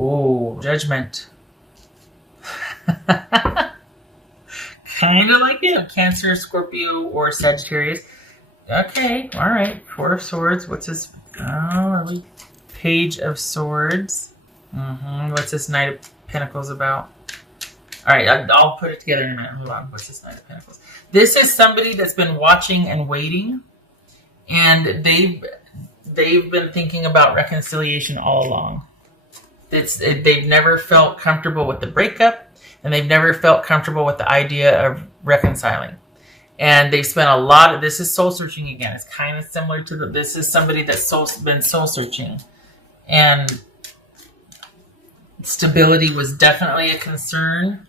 Oh, Judgment. Kind of like it. Cancer, Scorpio, or Sagittarius. Okay, all right. Four of Swords. What's this? Oh, Page of Swords. What's this Knight of Pentacles about? All right, I'll put it together in a minute. Hold on. What's this Knight of Pentacles? This is somebody that's been watching and waiting, and they've been thinking about reconciliation all along. They've never felt comfortable with the breakup, and they've never felt comfortable with the idea of reconciling. And they spent a lot of, this is soul searching again. It's kind of similar to this is somebody that's been soul searching. And stability was definitely a concern.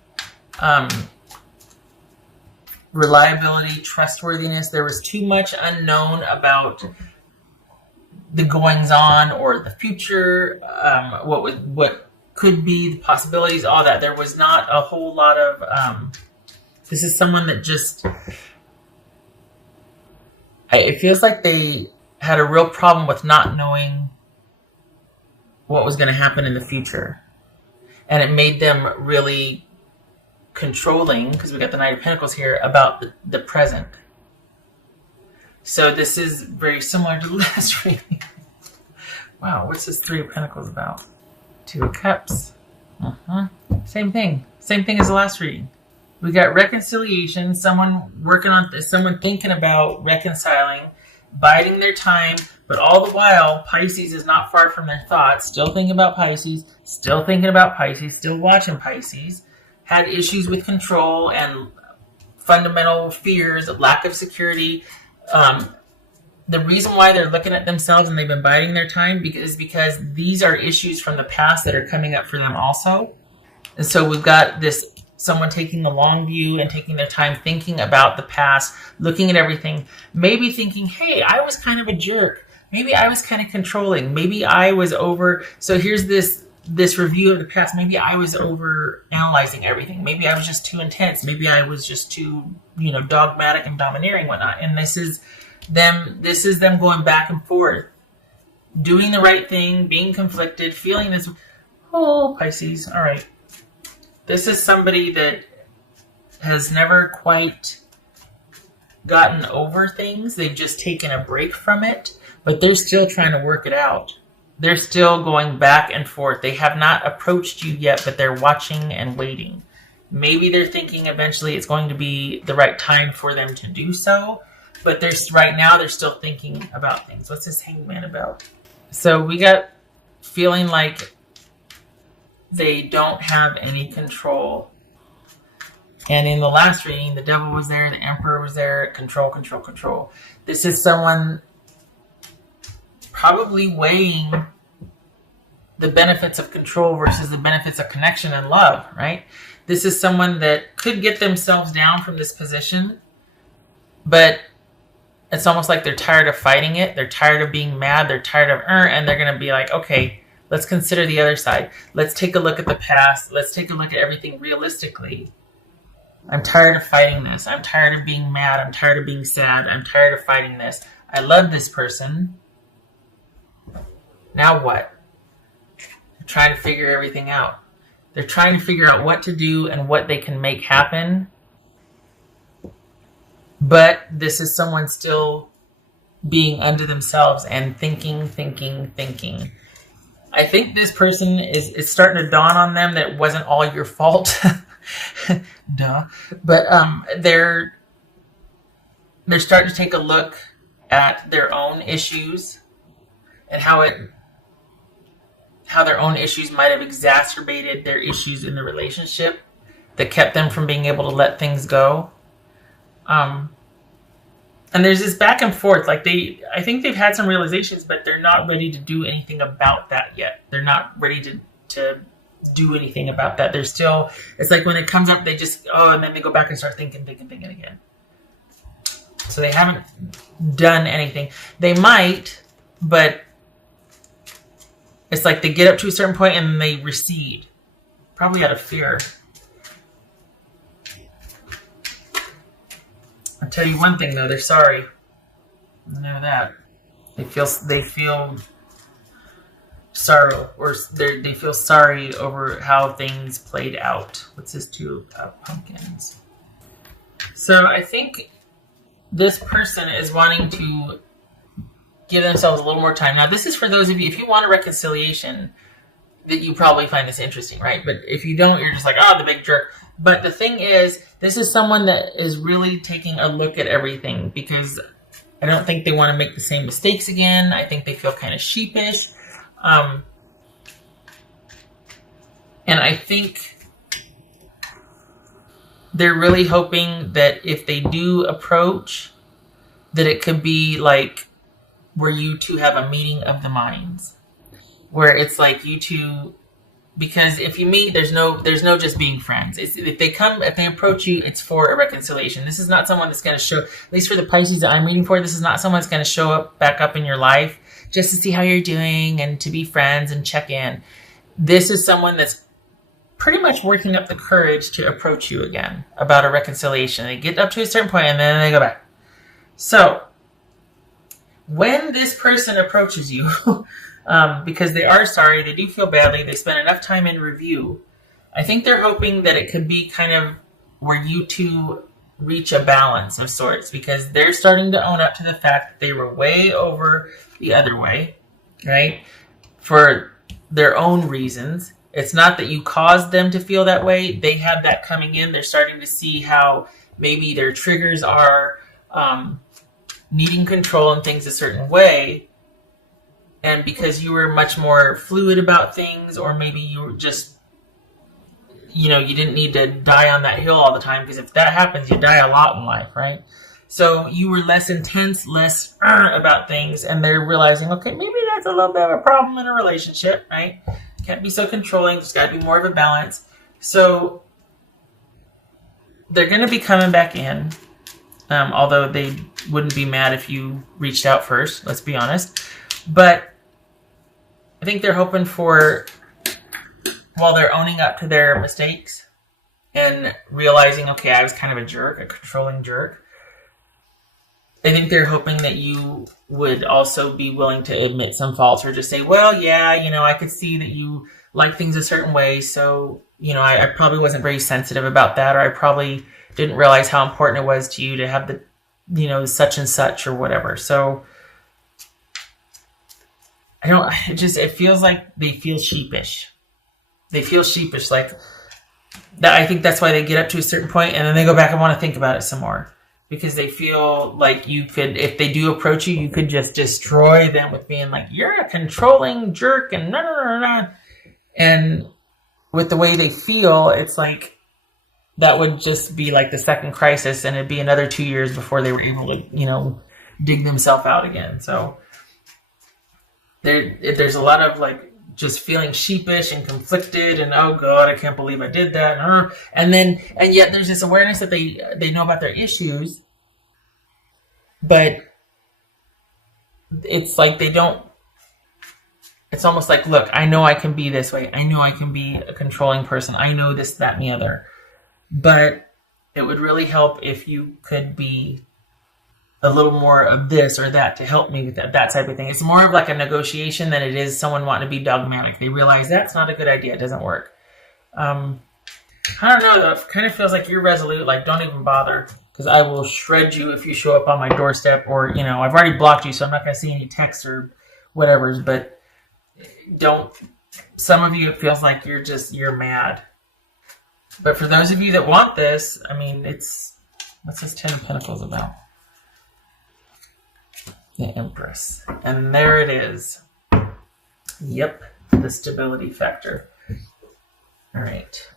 Reliability, trustworthiness. There was too much unknown about the goings on or the future, what could be, the possibilities, all that. There was not a whole lot of, this is someone that just, it feels like they had a real problem with not knowing what was going to happen in the future. And it made them really controlling, because we got the Knight of Pentacles here, about the present. So this is very similar to the last reading. Wow, what's this Three of Pentacles about? Two of Cups. Same thing. Same thing as the last reading. We got reconciliation, someone working on this, someone thinking about reconciling, biding their time, but all the while, Pisces is not far from their thoughts, still thinking about Pisces, still thinking about Pisces, still watching Pisces, had issues with control and fundamental fears of lack of security. The reason why they're looking at themselves and they've been biding their time is because these are issues from the past that are coming up for them also. And so we've got this someone taking the long view and taking their time thinking about the past, looking at everything, maybe thinking, hey, I was kind of a jerk. Maybe I was kind of controlling. Maybe I was over. So here's this review of the past. Maybe I was over analyzing everything. Maybe I was just too intense. Maybe I was just too, dogmatic and domineering, whatnot. And this is them going back and forth, doing the right thing, being conflicted, feeling this. Oh, Pisces. All right. This is somebody that has never quite gotten over things. They've just taken a break from it, but they're still trying to work it out. They're still going back and forth. They have not approached you yet, but they're watching and waiting. Maybe they're thinking eventually it's going to be the right time for them to do so, but right now they're still thinking about things. What's this Hangman about? So we got feeling like they don't have any control. And in the last reading, the Devil was there, the Emperor was there. Control, control, control. This is someone probably weighing the benefits of control versus the benefits of connection and love, right? This is someone that could get themselves down from this position, but it's almost like they're tired of fighting it. They're tired of being mad. They're tired of, and they're going to be like, okay, let's consider the other side. Let's take a look at the past. Let's take a look at everything realistically. I'm tired of fighting this. I'm tired of being mad. I'm tired of being sad. I'm tired of fighting this. I love this person. Now what? They're trying to figure everything out. They're trying to figure out what to do and what they can make happen. But this is someone still being unto themselves and thinking. I think this person is starting to dawn on them that it wasn't all your fault. Duh. But they're starting to take a look at their own issues and how their own issues might have exacerbated their issues in the relationship that kept them from being able to let things go. And there's this back and forth. Like I think they've had some realizations, but they're not ready to do anything about that yet. They're not ready to do anything about that. They're still, it's like when it comes up, they just, and then they go back and start thinking again. So they haven't done anything. They might, but it's like they get up to a certain point and they recede. Probably out of fear. I'll tell you one thing though, they're sorry. I know that. They feel sorrow, or they feel sorry over how things played out. What's this 2 of pumpkins? So I think this person is wanting to give themselves a little more time. Now, this is for those of you, if you want a reconciliation, that you probably find this interesting, right? But if you don't, you're just like, oh, the big jerk. But the thing is, this is someone that is really taking a look at everything, because I don't think they want to make the same mistakes again. I think they feel kind of sheepish. And I think they're really hoping that if they do approach, that it could be like where you two have a meeting of the minds, where it's like you two, because if you meet, there's no just being friends. If they approach you, it's for a reconciliation. This is not someone that's going to show, at least for the Pisces that I'm reading for, this is not someone that's going to show up back up in your life just to see how you're doing and to be friends and check in. This is someone that's pretty much working up the courage to approach you again about a reconciliation. They get up to a certain point and then they go back. So when this person approaches you, because they are sorry, they do feel badly, they spent enough time in review, I think they're hoping that it could be kind of where you two reach a balance of sorts, because they're starting to own up to the fact that they were way over the other way, right? For their own reasons. It's not that you caused them to feel that way. They have that coming in. They're starting to see how maybe their triggers are needing control and things a certain way. And because you were much more fluid about things, or maybe you were just, you didn't need to die on that hill all the time, because if that happens, you die a lot in life, right? So you were less intense, less about things, and they're realizing, okay, maybe that's a little bit of a problem in a relationship, right? Can't be so controlling. There's got to be more of a balance. So they're going to be coming back in, although they wouldn't be mad if you reached out first, let's be honest. But I think they're hoping for, while they're owning up to their mistakes and realizing, okay, I was kind of a jerk, a controlling jerk, I think they're hoping that you would also be willing to admit some faults, or just say, well, yeah, I could see that you like things a certain way, so, I probably wasn't very sensitive about that, or I probably didn't realize how important it was to you to have the, such and such or whatever. So it feels like they feel sheepish. They feel sheepish, like that. I think that's why they get up to a certain point and then they go back and want to think about it some more. Because they feel like you could, if they do approach you, you could just destroy them with being like, you're a controlling jerk and no, no, no, no. And with the way they feel, it's like that would just be like the second crisis, and it'd be another 2 years before they were able to, dig themselves out again. So there's a lot of like just feeling sheepish and conflicted, and oh God, I can't believe I did that. And yet there's this awareness that they know about their issues, but it's like it's almost like, look, I know I can be this way. I know I can be a controlling person. I know this, that, and the other. But it would really help if you could be a little more of this or that to help me with that type of thing. It's more of like a negotiation than it is someone wanting to be dogmatic. They realize that's not a good idea. It doesn't work. I don't know, though. It kind of feels like you're resolute. Like, don't even bother, because I will shred you if you show up on my doorstep, or, I've already blocked you, so I'm not going to see any texts or whatever, but some of you, it feels like you're mad. But for those of you that want this, what's this 10 of Pentacles about? The Empress. And there it is. Yep, the stability factor. All right.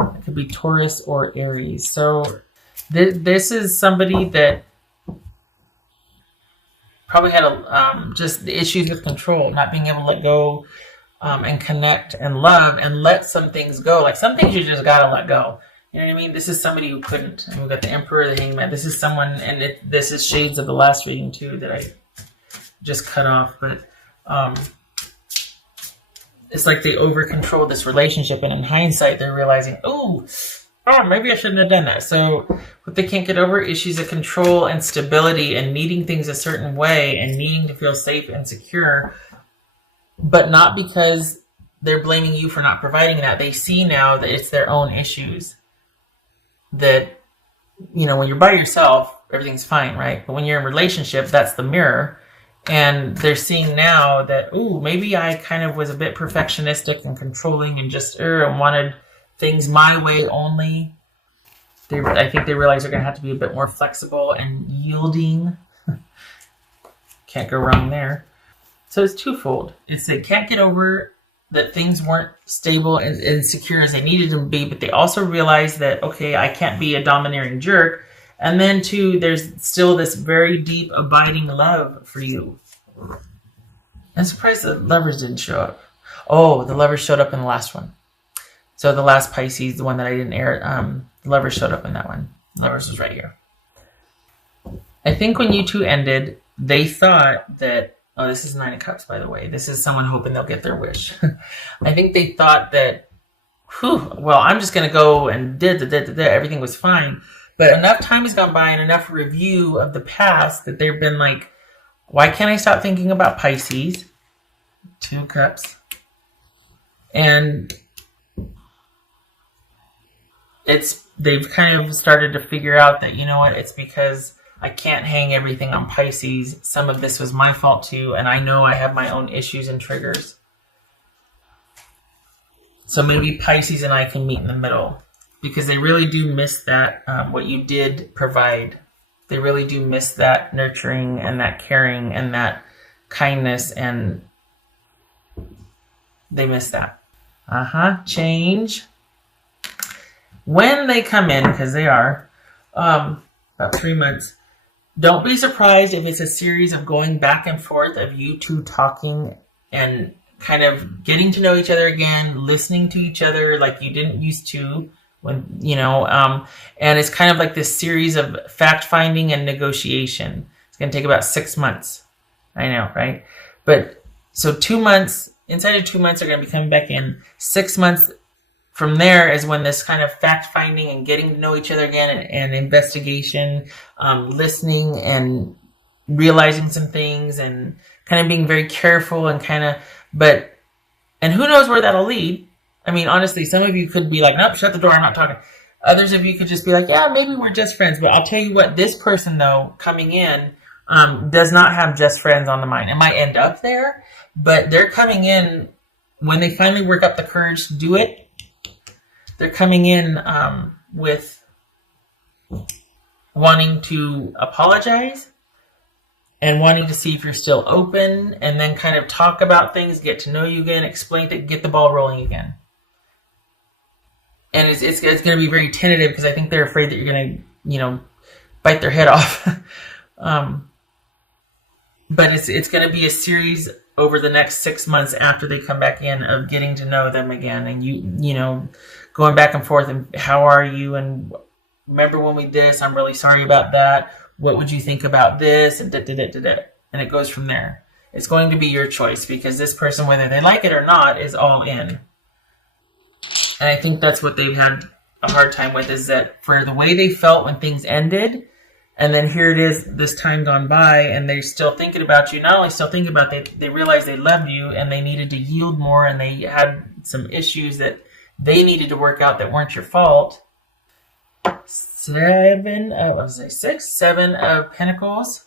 It could be Taurus or Aries. So this is somebody that probably had just issues with control, not being able to let go and connect and love and let some things go. Like some things you just got to let go. You know what I mean? This is somebody who couldn't. And we've got the Emperor, the Hangman. This is someone, and this is shades of the last reading too that I just cut off. But it's like they over-controlled this relationship, and in hindsight, they're realizing, oh, maybe I shouldn't have done that. So what they can't get over, issues of control and stability and needing things a certain way and needing to feel safe and secure, but not because they're blaming you for not providing that. They see now that it's their own issues. That, when you're by yourself, everything's fine, right? But when you're in a relationship, that's the mirror. And they're seeing now that, maybe I kind of was a bit perfectionistic and controlling and just and wanted things my way only. I think they realize they're going to have to be a bit more flexible and yielding. Can't go wrong there. So it's twofold. It's they can't get over that things weren't stable and secure as they needed them to be, but they also realize that, okay, I can't be a domineering jerk. And then, two, there's still this very deep, abiding love for you. I'm surprised the lovers didn't show up. Oh, the lovers showed up in the last one. So the last Pisces, the one that I didn't air, the lovers showed up in that one. The lovers was right here. I think when you two ended, they thought that, this is 9 of Cups, by the way. This is someone hoping they'll get their wish. I think they thought that, I'm just going to go and everything was fine. But enough time has gone by and enough review of the past that they've been like, why can't I stop thinking about Pisces? 2 of Cups. And they've kind of started to figure out that, it's because I can't hang everything on Pisces. Some of this was my fault too, and I know I have my own issues and triggers. So maybe Pisces and I can meet in the middle, because they really do miss that, what you did provide. They really do miss that nurturing and that caring and that kindness, and they miss that. Change. When they come in, because they are, about 3 months, don't be surprised if it's a series of going back and forth of you two talking and kind of getting to know each other again, listening to each other like you didn't used to, and it's kind of like this series of fact-finding and negotiation. It's going to take about 6 months. I know, right? But so 2 months, inside of 2 months, they're going to be coming back in. 6 months from there is when this kind of fact-finding and getting to know each other again and investigation, listening and realizing some things and kind of being very careful and and who knows where that'll lead. I mean, honestly, some of you could be like, nope, shut the door, I'm not talking. Others of you could just be like, yeah, maybe we're just friends. But I'll tell you what, this person, though, coming in, does not have just friends on the mind. It might end up there, but they're coming in, when they finally work up the courage to do it, they're coming in with wanting to apologize and wanting to see if you're still open, and then kind of talk about things, get to know you again, explain it, get the ball rolling again. And it's going to be very tentative, because I think they're afraid that you're going to, bite their head off. But it's going to be a series over the next 6 months after they come back in of getting to know them again, and you going back and forth, and how are you, and remember when we did this, I'm really sorry about that, what would you think about this, and and it goes from there. It's going to be your choice, because this person, whether they like it or not, is all in. And I think that's what they've had a hard time with, is that for the way they felt when things ended, and then here it is, this time gone by, and they're still thinking about you. Not only still thinking about it, they realized they loved you, and they needed to yield more, and they had some issues that they needed to work out that weren't your fault. 7 of Pentacles.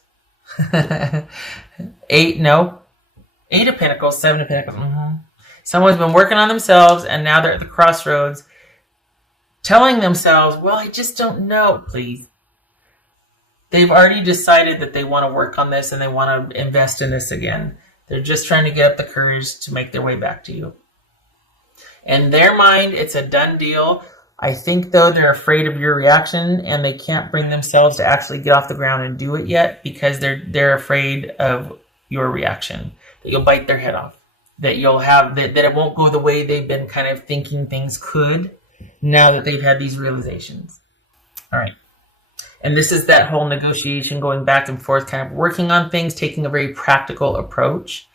8 of Pentacles, 7 of Pentacles. Someone's been working on themselves, and now they're at the crossroads, telling themselves, well, I just don't know, please. They've already decided that they want to work on this and they want to invest in this again. They're just trying to get up the courage to make their way back to you. In their mind, it's a done deal. I think, though, they're afraid of your reaction, and they can't bring themselves to actually get off the ground and do it yet, because they're afraid of your reaction, that you'll bite their head off, that you'll have that it won't go the way they've been kind of thinking things could, now that they've had these realizations. All right. And this is that whole negotiation, going back and forth, kind of working on things, taking a very practical approach.